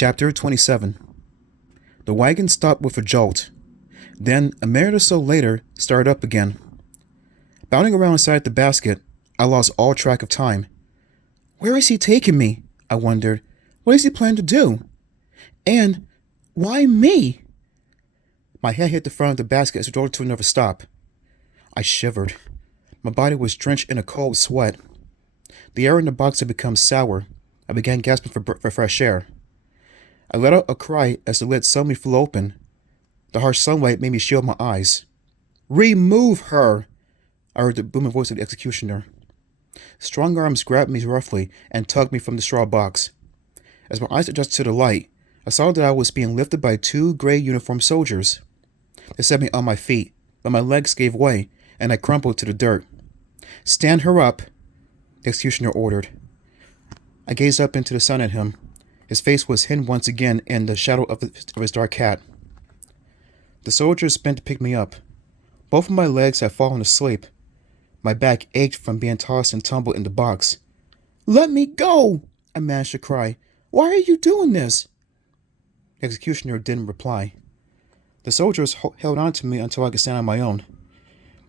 Chapter 27. The wagon stopped with a jolt. Then, a minute or so later, started up again. Bounding around inside the basket, I lost all track of time. Where is he taking me? I wondered. What does he plan to do? And why me? My head hit the front of the basket as it drove to another stop. I shivered. My body was drenched in a cold sweat. The air in the box had become sour. I began gasping for fresh air. I let out a cry as the lid suddenly flew open. The harsh sunlight made me shield my eyes. "Remove her!" I heard the booming voice of the executioner. Strong arms grabbed me roughly and tugged me from the straw box. As my eyes adjusted to the light, I saw that I was being lifted by two gray uniformed soldiers. They set me on my feet, but my legs gave way, and I crumpled to the dirt. "Stand her up," the executioner ordered. I gazed up into the sun at him. His face was hidden once again in the shadow of his dark hat. The soldiers bent to pick me up. Both of my legs had fallen asleep. My back ached from being tossed and tumbled in the box. "Let me go!" I managed to cry. "Why are you doing this?" The executioner didn't reply. The soldiers held on to me until I could stand on my own.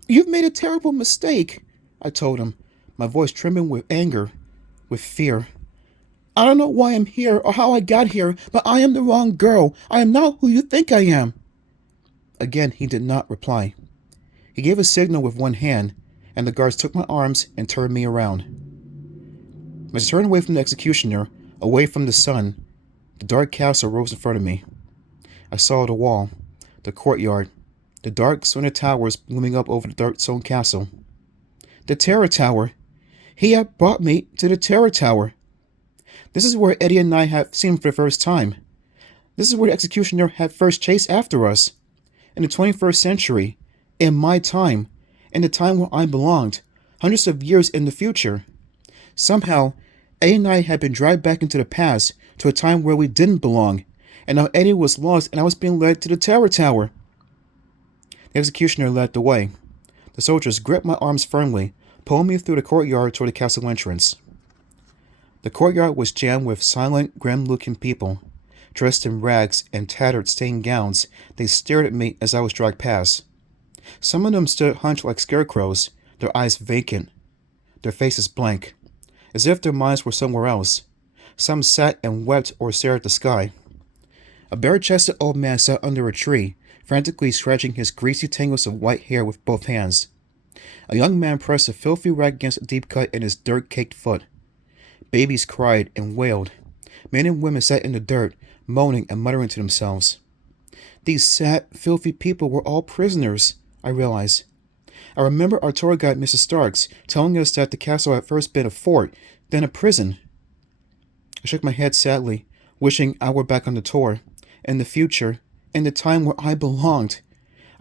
"You've made a terrible mistake," I told him, my voice trembling with anger, with fear. "I don't know why I'm here or how I got here, but I am the wrong girl. I am not who you think I am." Again, he did not reply. He gave a signal with one hand, and the guards took my arms and turned me around. As I turned away from the executioner, away from the sun, the dark castle rose in front of me. I saw the wall, the courtyard, the dark slender towers looming up over the dark stone castle. The Terror Tower! He had brought me to the Terror Tower! This is where Eddie and I had seen him for the first time. This is where the executioner had first chased after us. In the 21st century, in my time, in the time where I belonged, hundreds of years in the future. Somehow, Eddie and I had been dragged back into the past to a time where we didn't belong, and now Eddie was lost and I was being led to the Terror Tower. The executioner led the way. The soldiers gripped my arms firmly, pulling me through the courtyard toward the castle entrance. The courtyard was jammed with silent, grim-looking people. Dressed in rags and tattered, stained gowns, they stared at me as I was dragged past. Some of them stood hunched like scarecrows, their eyes vacant, their faces blank, as if their minds were somewhere else. Some sat and wept or stared at the sky. A bare-chested old man sat under a tree, frantically scratching his greasy tangles of white hair with both hands. A young man pressed a filthy rag against a deep cut in his dirt-caked foot. Babies cried and wailed. Men and women sat in the dirt, moaning and muttering to themselves. These sad, filthy people were all prisoners, I realized. I remember our tour guide, Mrs. Starks, telling us that the castle had first been a fort, then a prison. I shook my head sadly, wishing I were back on the tour, in the future, in the time where I belonged.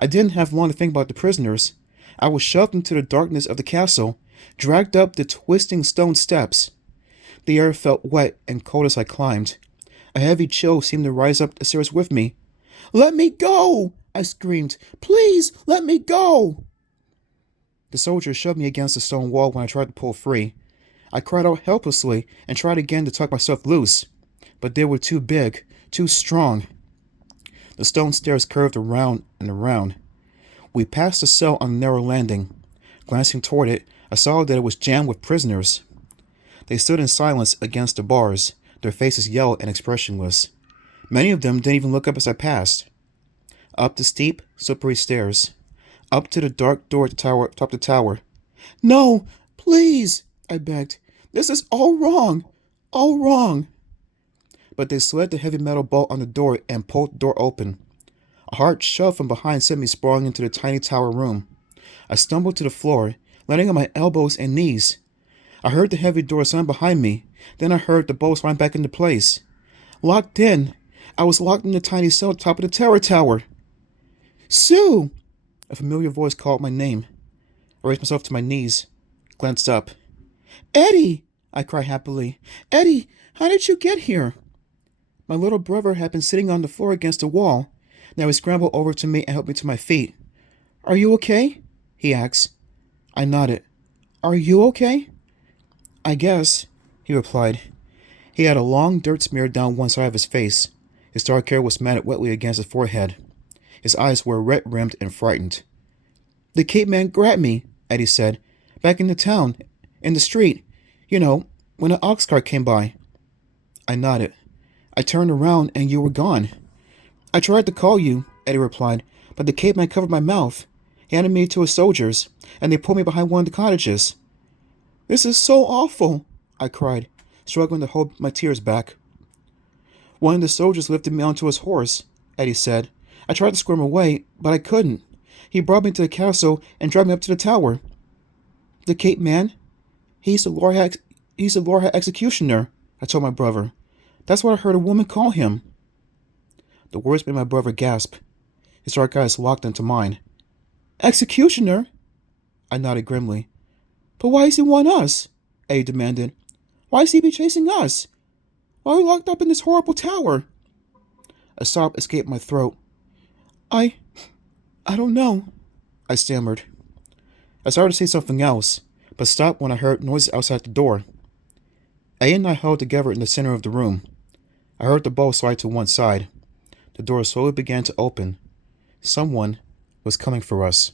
I didn't have long to think about the prisoners. I was shoved into the darkness of the castle, dragged up the twisting stone steps. The air felt wet and cold as I climbed. A heavy chill seemed to rise up the stairs with me. "Let me go!" I screamed. "Please, let me go!" The soldiers shoved me against the stone wall when I tried to pull free. I cried out helplessly and tried again to tuck myself loose, but they were too big, too strong. The stone stairs curved around and around. We passed a cell on a narrow landing. Glancing toward it, I saw that it was jammed with prisoners. They stood in silence against the bars, their faces yellow and expressionless. Many of them didn't even look up as I passed. Up the steep, slippery stairs. Up to the dark door at the tower, top of the tower. "No, please," I begged. "This is all wrong. All wrong." But they slid the heavy metal bolt on the door and pulled the door open. A hard shove from behind sent me sprawling into the tiny tower room. I stumbled to the floor, landing on my elbows and knees. I heard the heavy door slam behind me. Then I heard the bolt slide back into place. Locked in. I was locked in the tiny cell at the top of the Terror Tower. "Sue!" A familiar voice called my name. I raised myself to my knees, glanced up. "Eddie!" I cried happily. "Eddie, how did you get here?" My little brother had been sitting on the floor against the wall. Now he scrambled over to me and helped me to my feet. "Are you okay?" he asked. I nodded. "Are you okay?" "I guess," he replied. He had a long dirt smear down one side of his face. His dark hair was matted wetly against his forehead. His eyes were red-rimmed and frightened. "The caveman grabbed me," Eddie said. "Back in the town. In the street. When an ox cart came by." I nodded. "I turned around and you were gone." "I tried to call you," Eddie replied, "but the caveman covered my mouth. He handed me to his soldiers, and they pulled me behind one of the cottages." "This is so awful," I cried, struggling to hold my tears back. "One of the soldiers lifted me onto his horse," Eddie said. "I tried to squirm away, but I couldn't. He brought me to the castle and dragged me up to the tower." "The Cape Man? He's the Lord Executioner," I told my brother. "That's what I heard a woman call him." The words made my brother gasp. His dark eyes locked into mine. "Executioner?" I nodded grimly. "But why does he want us?" Eddie demanded. "Why does he be chasing us? Why are we locked up in this horrible tower?" A sob escaped my throat. I don't know," I stammered. I started to say something else, but stopped when I heard noises outside the door. Eddie and I held together in the center of the room. I heard the bulb slide to one side. The door slowly began to open. Someone was coming for us.